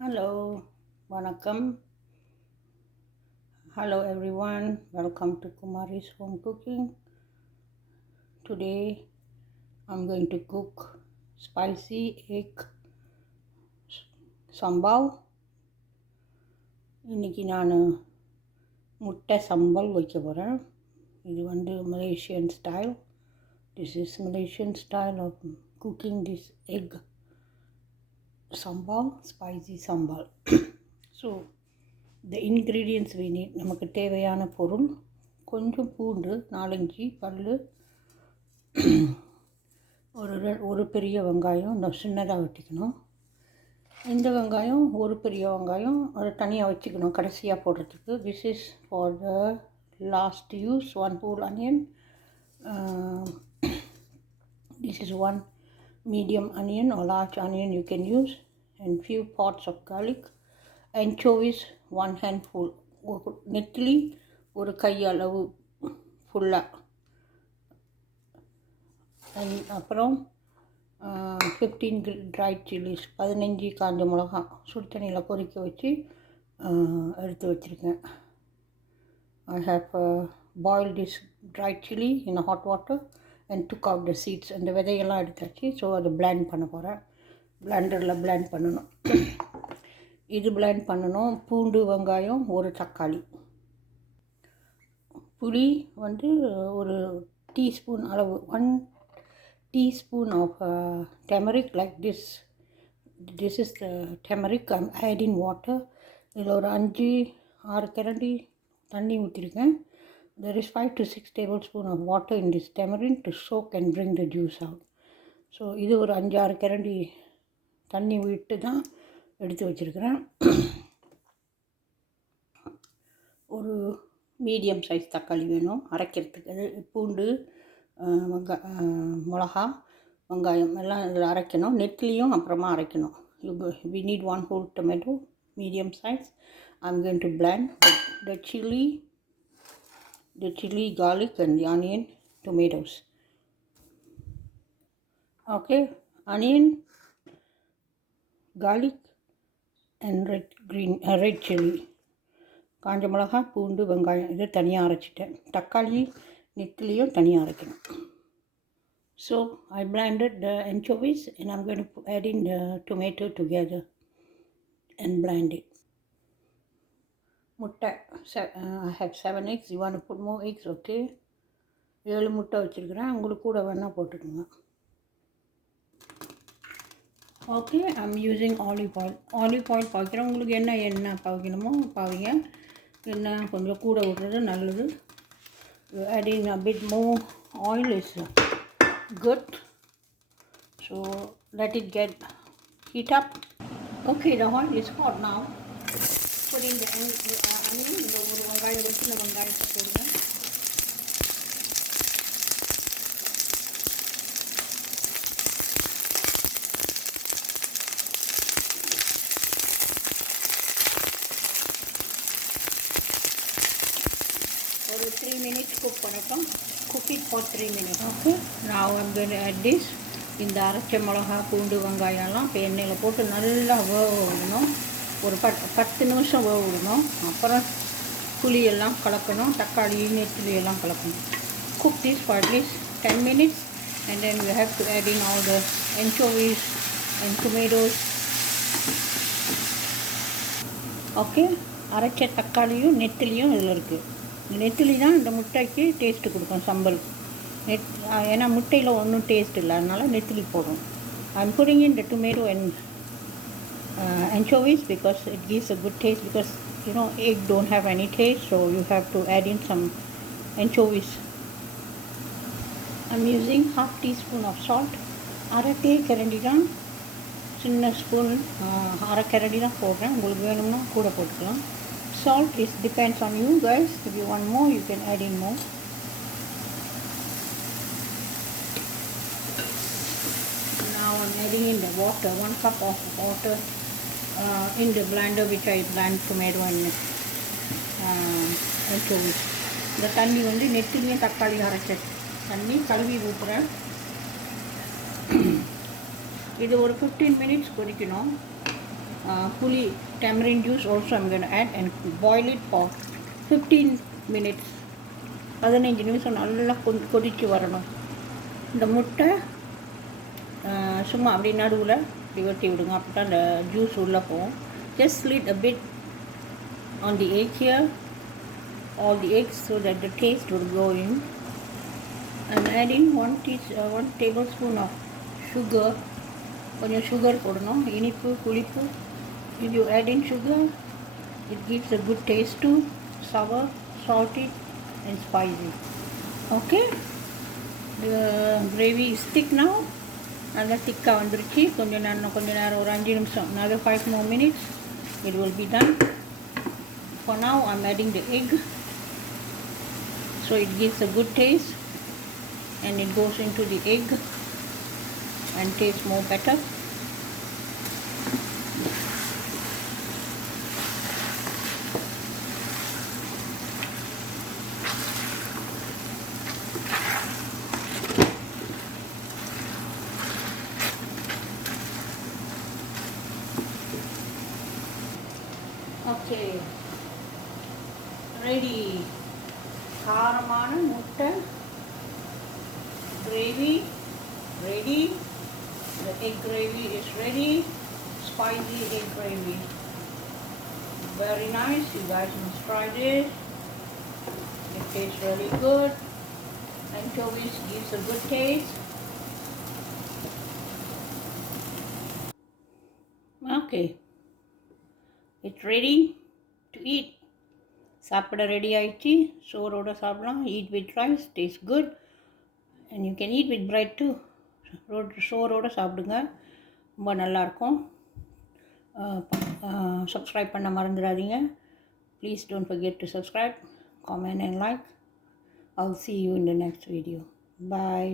Hello, Vanakkam. Hello everyone. Welcome to Kumari's Home Cooking. Today I'm going to cook spicy egg sambal. இன்னைக்கு நான் முட்டை சம்பல் வைக்க போகிறேன். இது வந்து Malaysian style. This is Malaysian style of cooking this egg sambal, spicy sambal. So the ingredients we need, நமக்கு தேவையான பொருள் கொஞ்சம் பூண்டு 4-5 பல், ஒரு பெரிய வெங்காயம் சின்னதாக வெட்டிக்கணும். இந்த வெங்காயம் ஒரு பெரிய வெங்காயம் அதை தனியாக வச்சுக்கணும் கடைசியாக போடுறதுக்கு. This is for the last use. 1 whole onion. This is 1 medium onion or large onion you can use, and few pods of garlic. Anchovies 1 handful. நெத்திலி ஒரு கையளவு ஃபுல்லாக. அப்புறம் 15 dried chilies, 15 காஞ்ச மிளகா சுடு தண்ணியில் கொதிக்க வச்சு எடுத்து வச்சுருக்கேன். I have boiled this dried chili in a hot water and took out the seeds. அந்த விதையெல்லாம் எடுத்தாச்சு. ஸோ அதை blend பண்ண போகிறேன். பிளெண்டரில் blend பண்ணணும். இது blend பண்ணணும். பூண்டு, வெங்காயம், ஒரு தக்காளி. புளி வந்து ஒரு டீஸ்பூன் அளவு, 1 teaspoon of turmeric like this. This is the turmeric. I'm adding water. இதில் ஒரு 5-6 கரண்டி தண்ணி ஊற்றிருக்கேன். There is 5 to 6 tablespoons of water in this turmeric to soak and bring the juice out. So இது ஒரு 5-6 கரண்டி தண்ணி விட்டு தான் எடுத்து வச்சுருக்கிறேன். ஒரு மீடியம் சைஸ் தக்காளி வேணும் அரைக்கிறதுக்கு. அது பூண்டு, மிளகா, வெங்காயம் எல்லாம் இதில் அரைக்கணும். நெத்திலியும் அப்புறமா அரைக்கணும். We need 1 whole tomato, medium size. I'm going to blend the chili, garlic and the onion, tomatoes. Okay, onion, garlic and red chili. காஞ்ச மிளகா, பூண்டு, வெங்காயம் இதை தனியாக அரைச்சிட்டேன். தக்காளி நெத்திலியும் தனியாக அரைக்கணும். So I blended the anchovies and I'm going to add in the tomato together and blend it. முட்டை, I have 7 eggs. You want to put more eggs? Okay. 7 முட்டை வச்சுருக்கிறேன். உங்களுக்கு கூட வேணால் போட்டுக்கோங்க. Okay, I'm using olive oil. Olive oil பாய்க்கிறேன். உங்களுக்கு என்ன எண்ணெய் பாய்க்கணுமோ பாவிங்க. எண்ணெய் கொஞ்சம் கூட விடுறது நல்லது. Adding a bit more oil is good. So let it get heat up. Okay, the oil is hot now. Put in the onion. இந்த ஒரு வெங்காயம் வச்சு வெங்காயத்தை போடுங்க. ஒரு 3 minutes குக் பண்ணட்டும். Cook it for 3 minutes. Okay, now I'm going to add this. இந்த அரைச்ச மிளகா, பூண்டு, வெங்காயம்லாம் இப்போ எண்ணெயில் போட்டு நல்லா வேக விடணும். ஒரு 10 நிமிஷம் வேக விடணும். அப்புறம் புளியெல்லாம் கலக்கணும், தக்காளி, நெத்திலி எல்லாம் கலக்கணும். Cook this for at least 10 minutes and then we have to add in all the anchovies and tomatoes. Okay, அரைச்ச தக்காளியும் நெத்திலியும் இதில் இருக்குது. நெத்திலி தான் இந்த முட்டைக்கு டேஸ்ட்டு கொடுக்கும் சம்பல். ஏன்னா முட்டையில் ஒன்றும் டேஸ்ட் இல்லை, அதனால் நெத்திலி போடும். I'm putting in the tomato and anchovies because it gives a good taste, because you know egg don't have any taste, so you have to add in some anchovies. I'm using 1/2 teaspoon of salt. அரை கரண்டி தான், சின்ன ஸ்பூன் அரை கரண்டி தான் போடுறேன். உங்களுக்கு வேணும்னா கூட போட்டுக்கலாம். Salt depends on you guys. If you want more, you can add in more. Now I'm adding in the water, 1 cup of water in the blender which I blend tomato and anchovies. இந்த தண்ணி வந்து நெத்திலியும் தக்காளி அரைச்ச தண்ணி கழுவி ஊற்றுறேன். இது ஒரு 15 minutes கொதிக்கணும். fully tamarind juice also I'm going to add and boil it for 15 minutes. 15 நிமிஷம் நல்லா கொதிச்சு வரணும். இந்த முட்டை சும்மா அப்படி நடுவில் இப்படி வெட்டி விடுங்க, அப்போ தான் அந்த ஜூஸ் உள்ளே போகும். Just slit a bit on the edge here, all the eggs, so that the taste will go in. I'm adding 1 tablespoon of sugar. கொஞ்சம் சுகர் போடணும், இனிப்பு புளிப்பு. If you add in sugar, it gives a good taste too, sour, salty and spicy. Okay, the gravy is thick now. நல்லா திக்காக வந்துருச்சு. கொஞ்சம் நேரம் ஒரு 5 நிமிஷம், another 5 more minutes, it will be done. For now I'm adding the egg, so it gives a good taste and it goes into the egg and tastes more better. Okay, ready. காரமான முட்டை gravy ready. The egg gravy is ready. Spicy egg gravy, very nice. You guys must try this. It tastes really good. Anchovies gives a good taste. Okay, it's ready to eat. சாப்பிட ரெடி ஆயிடுச்சு. சோரோட சாப்பிடலாம். eat with rice, tastes good, and you can eat with bread too. சோரோட சாப்பிடுங்க, ரொம்ப நல்லாயிருக்கும். சப்ஸ்கிரைப் பண்ண மறந்துடாதீங்க. Please don't forget to subscribe, comment and like. I'll see you in the next video. Bye.